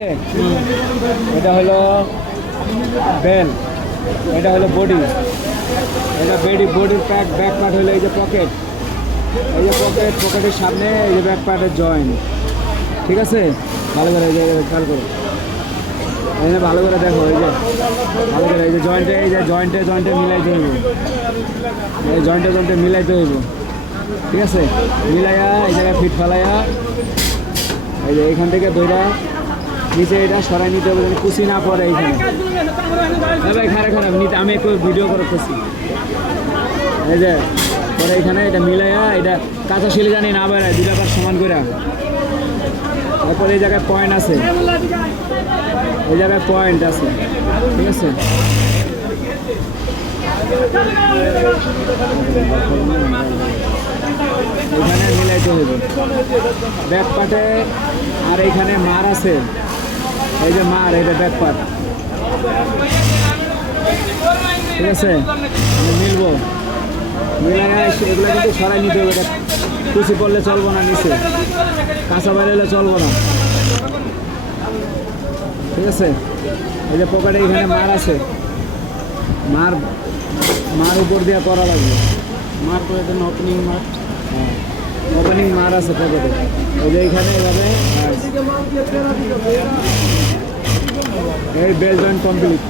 এটা হলো বেল, এটা হলো বডি, এটা বডির ব্যাক পার্ট হলো এই যে পকেট, এই যে পকেটের সামনে এই যে ব্যাক পার্টের জয়েন্ট। ঠিক আছে, ভালো করে এই যে খেয়াল করো, এই যে ভালো করে দেখো, এই যে ভালো করে এই যে জয়েন্টে মিলাইতে হইব, এই জয়েন্টে মিলাইতে হইব। ঠিক আছে, মিলাইয়া এই জায়গায় ফিট ফেলাইয়া এই যে এইখান থেকে দইটা নিচে এটা সরাই নিতে হবে, কুচি না পড়ে এইখানে। ভাই খারাপ নিতে আমি একটু ভিডিও করে খুশি। এই যে পরে এইখানে এটা মিলাইয়া এটা কাঁচা শিলে জানি না বেড়ায়, দুটা পার সমান করে। তারপরে এই জায়গায় পয়েন্ট আছে, এই জায়গায় পয়েন্ট আছে। ঠিক আছে, এখানে মিলাইতে হবে ব্যাক পার্টে। আর এইখানে মার আছে, এই যে মার, এটা ব্যাক পার্ট। ঠিক আছে, মিলবো, মিলাই এগুলো কিন্তু সরাই নিতে হবে। কুচি পড়লে চলবো না, নিচে কাঁচা বেরোলে চলবো না। ঠিক আছে, এই যে পকেটে এখানে মার আছে, মার উপর দিয়ে করা লাগবে। মার করে দেন, ওপেনিং মার। হ্যাঁ, ওপেনিং মার আছে পকেটে, এই যে এইখানে এভাবে। এই বেল জয়েন্ট কমপ্লিট।